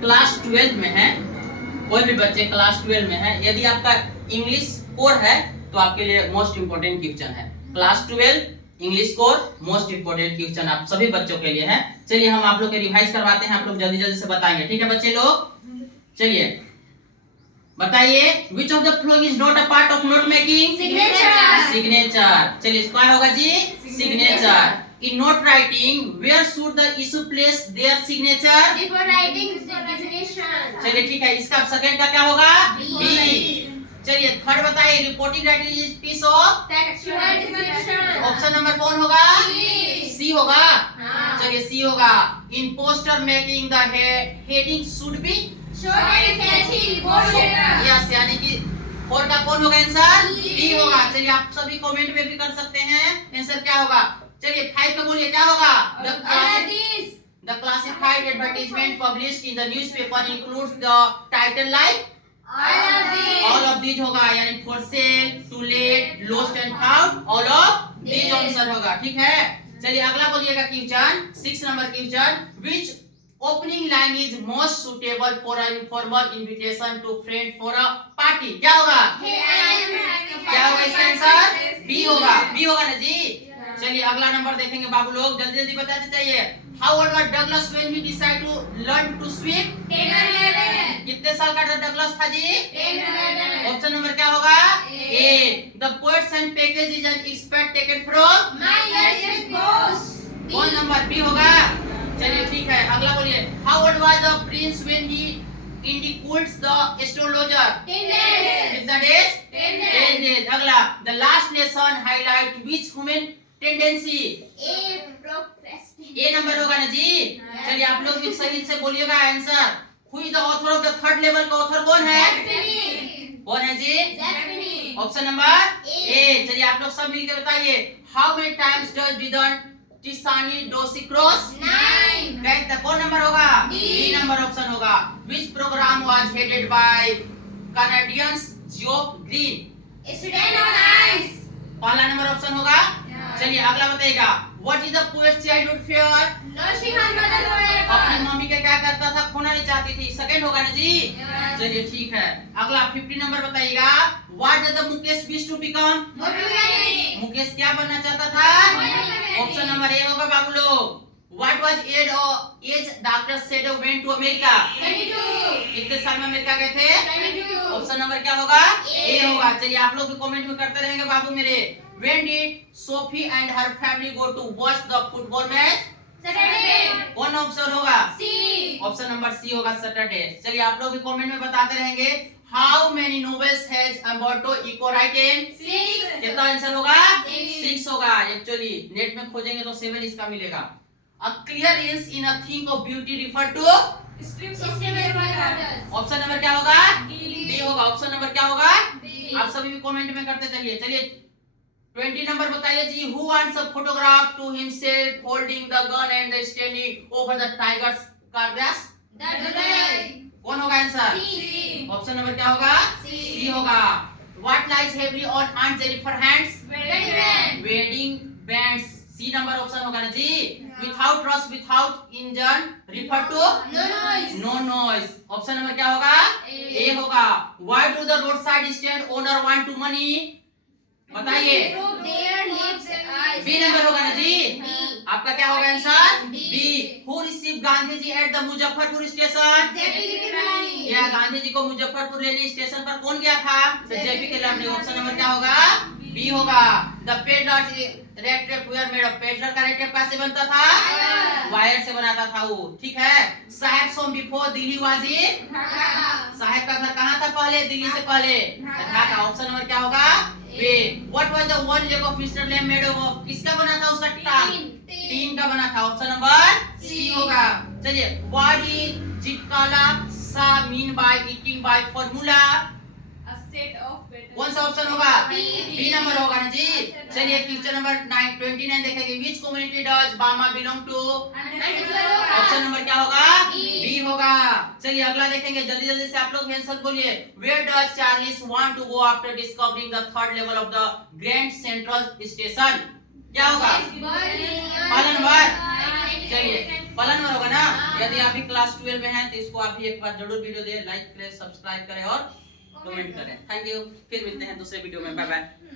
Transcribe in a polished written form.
Class 12 में है, कोई भी बच्चे क्लास 12 में है, यदि आपका इंग्लिश कोर है तो आपके लिए मोस्ट इंपोर्टेंट क्वेश्चन है। Class 12 English core most important question आप सभी बच्चों के लिए है। चलिए हम आप लोग के रिवाइज करवाते हैं, आप लोग जल्दी जल्दी से बताएंगे, ठीक है बच्चे लोग। चलिए बताइए, which of the following is not a part of note making? Signature. Signature. चलिए क्या होगा जी? Signature. In note writing, where should the issue place their signature? Before writing designation. चलिए ठीक है, इसका सेकंड का क्या होगा? B. चलिए थर्ड बताइए, reporting writing is piece of Textual description. Option number कौन होगा? C. सी होगा। हाँ। चलिए सी होगा। In poster making the heading should be Short and catchy. Bold letter. Yes, यानी कि फोर का कौन होगा आंसर? D. डी होगा। चलिए आप सभी कमेंट में भी कर सकते हैं, आंसर क्या होगा। चलिए 5 पे बोलिए क्या होगा? This. The classified advertisement published in the newspaper includes the title like all of these होगा, यानी for sale, to let, lost and found, all of these answer होगा, ठीक है। चलिए अगला बोलिएगा question, 6 number question, which opening line is most suitable for an informal invitation to friend for a party? क्या होगा? क्या होगा इसका आंसर? बी होगा। बी होगा ना जी। चलिए अगला नंबर देखेंगे बाबू लोग, जल्दी जल्दी बताते चाहिए। How old was Douglas when he decided to learn to swim? 10 or 11. कितने साल का डगलस था जी? 10 or 11. ऑप्शन नंबर क्या होगा? ए। The poets and package is an expert taken from? My yes boss. कौन नंबर? बी होगा। चलिए ठीक है, अगला बोलिए। How old was the prince when he indicates the astrologer? 10 days. कितना days? 10 10 days. days। अगला, the last lesson highlight which human tendency? A. Procrastination. A number होगा ना जी। चलिए आप लोग भी सही से बोलिएगा answer. Who is the author of the third level का ऑथर कौन है? Zappini. कौन है जी? Zappini. Option number A. A. चलिए आप लोग सब मिलकर बताइए, हाउ मेनी टाइम्स डज डिडन टिसानी डोसी क्रॉस? 9. कहता कौन नंबर होगा? डी। डी नंबर ऑप्शन होगा। विच programme was headed by Canadians job green? Student on ice. पहला नंबर ऑप्शन होगा। चलिए अगला बताइएगा, what is the poets childhood fear? Nursing her mother forever. अपनी मम्मी के क्या करता था? खोना नहीं चाहती थी। सेकंड होगा ना जी। Yes. चलिए ठीक है, अगला 50 नंबर बताइएगा, what does the Mukesh wish to become? Motivating. Mukesh क्या बनना चाहता था? ऑप्शन नंबर ए होगा बाबू लोग। What was as doctor said went to America? 22. कितने साल में अमेरिका गए थे? 22. ऑप्शन नंबर क्या होगा? ए। ए होगा। चलिए आप लोग भी कमेंट में करते रहेंगे बाबू मेरे। When did Sophie and her family go to watch the football match? Saturday. कौन ऑप्शन होगा? C. ऑप्शन नंबर सी होगा, सैटरडे। चलिए आप लोग भी कमेंट में बताते रहेंगे। How many novels has Umberto Eco written? 6. कितना आंसर होगा? Six. 6 होगा। एक्चुअली नेट में खोजेंगे तो 7 इसका मिलेगा। A clear is in a thing of beauty refer to? Streams of water. Option number क्या होगा? D. डी होगा। ऑप्शन नंबर क्या होगा? D. आप सभी भी कमेंट में करते चलिए। चलिए 20 नंबर बताइए जी, who wants a photograph to himself holding the gun and the standing over the tiger's carcass? The guy. कौन होगा आंसर? C. ऑप्शन नंबर क्या होगा? C. सी होगा। What lies heavily on Aunt Jennifer hands? Wedding band. Wedding bands। C number option होगा ना जी। Without rush, without engine refer to? No noise. No noise। Option number क्या होगा? A. ए होगा। Why do the roadside stand owner want to money? बताइए। Improve their lips and eyes. B number होगा ना जी। B. आपका क्या होगा answer? B. B. Who received Gandhi ji at the Muzaffarpur station? Zeppy Kirmani. या गांधी जी को मुजफ्फरपुर रेलवे स्टेशन पर कौन गया था? जेपी के लामड़ी। ऑप्शन नंबर क्या होगा? बी होगा। The peddler red tape were made of. Peddler का रेड टेप कैसे बनता था? Wire. वायर से बनाता था वो, ठीक है। Saheb home before Delhi was in? Dhaka. Saheb का घर कहाँ था पहले? दिल्ली से पहले ढाका। ऑप्शन नंबर क्या होगा? B. What was the one leg of mister Lamb made of? किसका बना था उसका टांग? टीन का बना था। ऑप्शन नंबर सी होगा। चलिए, व्हाट इज जिटकाला सा mean by eating by formula? A set of patterns. कौन सा ऑप्शन होगा? बी। बी नंबर होगा ना जी। चलिए क्वेश्चन नंबर 29 देखेंगे, विच कम्युनिटी डज बामा बिलोंग टू? ऑप्शन नंबर क्या होगा? बी होगा। चलिए अगला देखेंगे, जल्दी जल्दी से आप लोग आंसर बोलिए। Where does Charles want to go after discovering the third level of the Grand Central Station? क्या होगा? पहला नंबर। चलिए पला नंबर होगा ना। यदि आप भी क्लास 12 में हैं तो इसको आप भी एक बार जरूर वीडियो दें, लाइक करें, सब्सक्राइब करें और कमेंट करें। थैंक यू, फिर मिलते हैं दूसरे वीडियो में। Bye bye.